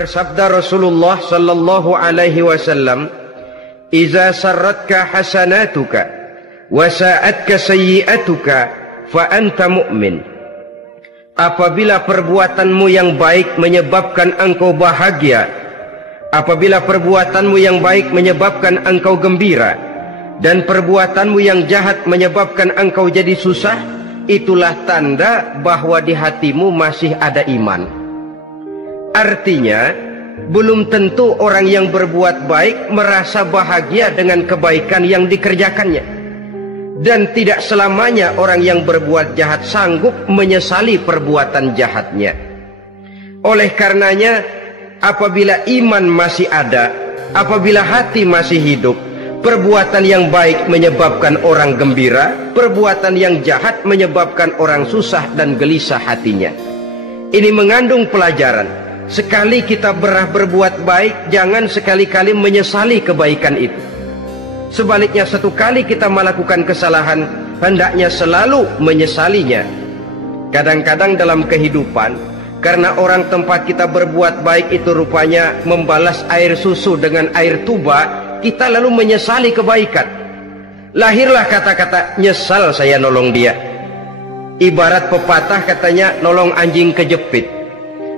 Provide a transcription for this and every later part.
Bersabda Rasulullah sallallahu alaihi wasallam, "Iza sarratka hasanatuka wa sa'atka sayyi'atuka fa anta mu'min." Apabila perbuatanmu yang baik menyebabkan engkau bahagia, apabila perbuatanmu yang baik menyebabkan engkau gembira, dan perbuatanmu yang jahat menyebabkan engkau jadi susah, itulah tanda bahwa di hatimu masih ada iman. Artinya, belum tentu orang yang berbuat baik merasa bahagia dengan kebaikan yang dikerjakannya. Dan tidak selamanya orang yang berbuat jahat sanggup menyesali perbuatan jahatnya. Oleh karenanya, apabila iman masih ada, apabila hati masih hidup, perbuatan yang baik menyebabkan orang gembira, perbuatan yang jahat menyebabkan orang susah dan gelisah hatinya. Ini mengandung pelajaran. Sekali kita berbuat baik, jangan sekali-kali menyesali kebaikan itu. Sebaliknya, satu kali kita melakukan kesalahan, hendaknya selalu menyesalinya. Kadang-kadang dalam kehidupan, karena orang tempat kita berbuat baik itu rupanya membalas air susu dengan air tuba, kita lalu menyesali kebaikan. Lahirlah kata-kata, "Nyesal saya nolong dia." Ibarat pepatah katanya, nolong anjing kejepit.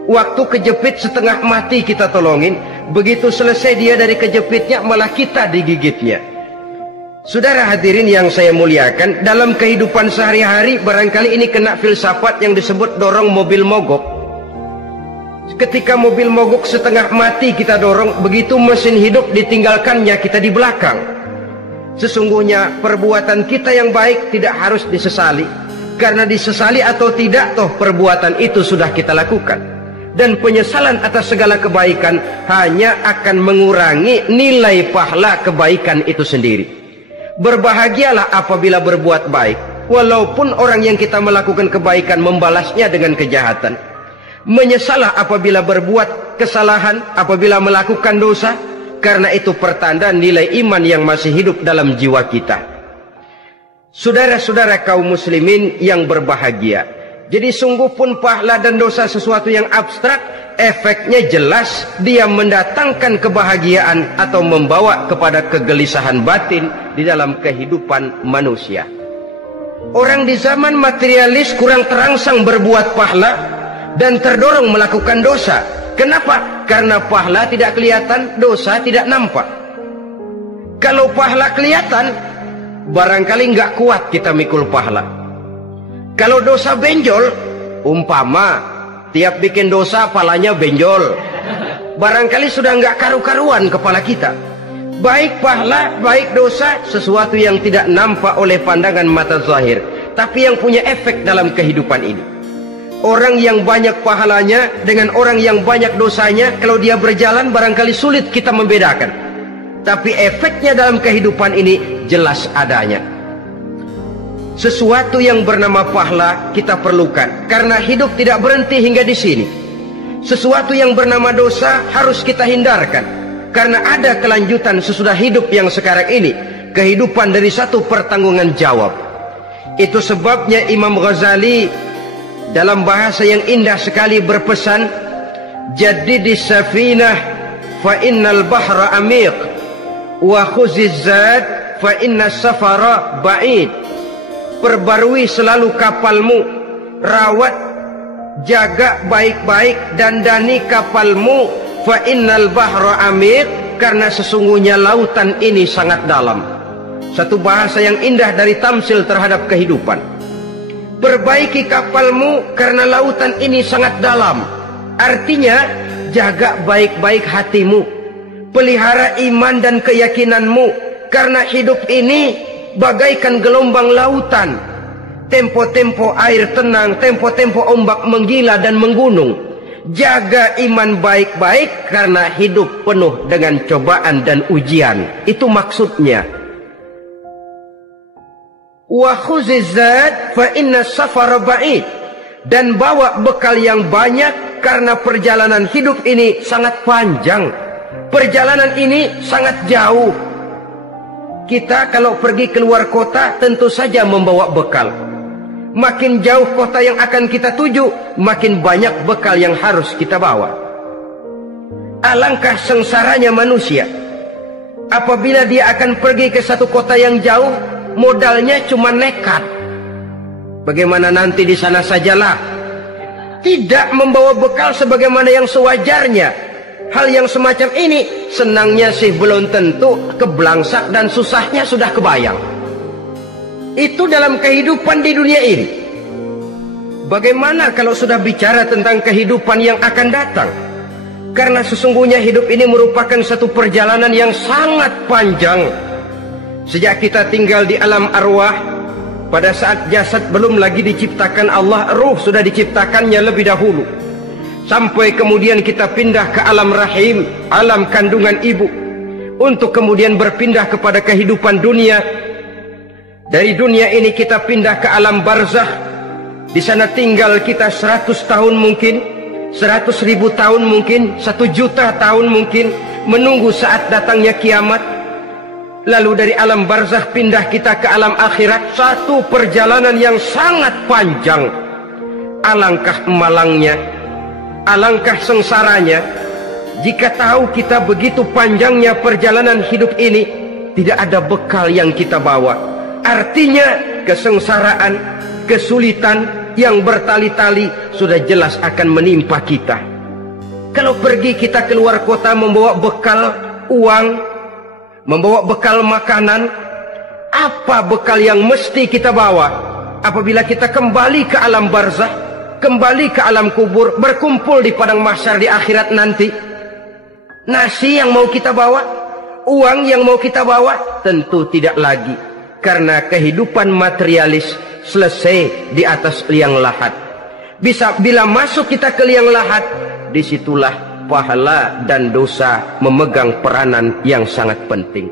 Waktu kejepit setengah mati kita tolongin, begitu selesai dia dari kejepitnya malah kita digigitnya. Saudara hadirin yang saya muliakan, dalam kehidupan sehari-hari barangkali ini kena filsafat yang disebut dorong mobil mogok. Ketika mobil mogok setengah mati kita dorong, begitu mesin hidup ditinggalkannya kita di belakang. Sesungguhnya perbuatan kita yang baik tidak harus disesali, karena disesali atau tidak toh perbuatan itu sudah kita lakukan. Dan penyesalan atas segala kebaikan hanya akan mengurangi nilai pahala kebaikan itu sendiri. Berbahagialah apabila berbuat baik, walaupun orang yang kita melakukan kebaikan membalasnya dengan kejahatan. Menyesalah apabila berbuat kesalahan, apabila melakukan dosa, karena itu pertanda nilai iman yang masih hidup dalam jiwa kita. Saudara-saudara kaum muslimin yang berbahagia, jadi sungguh pun pahala dan dosa sesuatu yang abstrak, efeknya jelas dia mendatangkan kebahagiaan atau membawa kepada kegelisahan batin di dalam kehidupan manusia. Orang di zaman materialis kurang terangsang berbuat pahala dan terdorong melakukan dosa. Kenapa? Karena pahala tidak kelihatan, dosa tidak nampak. Kalau pahala kelihatan, barangkali nggak kuat kita mikul pahala. Kalau dosa benjol, umpama tiap bikin dosa palanya benjol, barangkali sudah nggak karu-karuan kepala kita. Baik pahala, baik dosa, sesuatu yang tidak nampak oleh pandangan mata zahir, tapi yang punya efek dalam kehidupan ini. Orang yang banyak pahalanya dengan orang yang banyak dosanya, kalau dia berjalan barangkali sulit kita membedakan. Tapi efeknya dalam kehidupan ini jelas adanya. Sesuatu yang bernama pahala kita perlukan, karena hidup tidak berhenti hingga di sini. Sesuatu yang bernama dosa harus kita hindarkan, karena ada kelanjutan sesudah hidup yang sekarang ini, kehidupan dari satu pertanggungan jawab. Itu sebabnya Imam Ghazali dalam bahasa yang indah sekali berpesan, "Jaddidis safinah fa innal bahra amiq, wa khuziz zad fa innas safara ba'id." Perbarui selalu kapalmu, rawat, jaga baik-baik, dandani kapalmu, fa innal bahra amiq, karena sesungguhnya lautan ini sangat dalam. Satu bahasa yang indah dari tamsil terhadap kehidupan. Perbaiki kapalmu karena lautan ini sangat dalam. Artinya, jaga baik-baik hatimu, pelihara iman dan keyakinanmu, karena hidup ini bagaikan gelombang lautan. Tempo-tempo air tenang, tempo-tempo ombak menggila dan menggunung. Jaga iman baik-baik karena hidup penuh dengan cobaan dan ujian. Itu maksudnya. Wa khuzizat fa inna safara ba'id. Dan bawa bekal yang banyak karena perjalanan hidup ini sangat panjang. Perjalanan ini sangat jauh. Kita kalau pergi keluar kota tentu saja membawa bekal. Makin jauh kota yang akan kita tuju, makin banyak bekal yang harus kita bawa. Alangkah sengsaranya manusia apabila dia akan pergi ke satu kota yang jauh, modalnya cuma nekat. Bagaimana nanti di sana sajalah, tidak membawa bekal sebagaimana yang sewajarnya. Hal yang semacam ini senangnya sih belum tentu, keblangsak dan susahnya sudah kebayang. Itu dalam kehidupan di dunia ini. Bagaimana kalau sudah bicara tentang kehidupan yang akan datang? Karena sesungguhnya hidup ini merupakan satu perjalanan yang sangat panjang. Sejak kita tinggal di alam arwah, pada saat jasad belum lagi diciptakan Allah, ruh sudah diciptakannya lebih dahulu. Sampai kemudian kita pindah ke alam rahim, alam kandungan ibu, untuk kemudian berpindah kepada kehidupan dunia. Dari dunia ini kita pindah ke alam barzakh. Di sana tinggal kita 100 tahun mungkin, 100.000 tahun mungkin, 1 juta tahun mungkin, menunggu saat datangnya kiamat. Lalu dari alam barzakh pindah kita ke alam akhirat, satu perjalanan yang sangat panjang. Alangkah malangnya, alangkah sengsaranya jika tahu kita begitu panjangnya perjalanan hidup ini, tidak ada bekal yang kita bawa. Artinya kesengsaraan, kesulitan yang bertali-tali sudah jelas akan menimpa kita. Kalau pergi kita keluar kota membawa bekal uang, membawa bekal makanan, apa bekal yang mesti kita bawa? Apabila kita kembali ke alam barzakh, kembali ke alam kubur, berkumpul di padang mahsyar di akhirat nanti, nasi yang mau kita bawa, uang yang mau kita bawa? Tentu tidak lagi, karena kehidupan materialis selesai di atas liang lahat. Bila masuk kita ke liang lahat, disitulah pahala dan dosa memegang peranan yang sangat penting.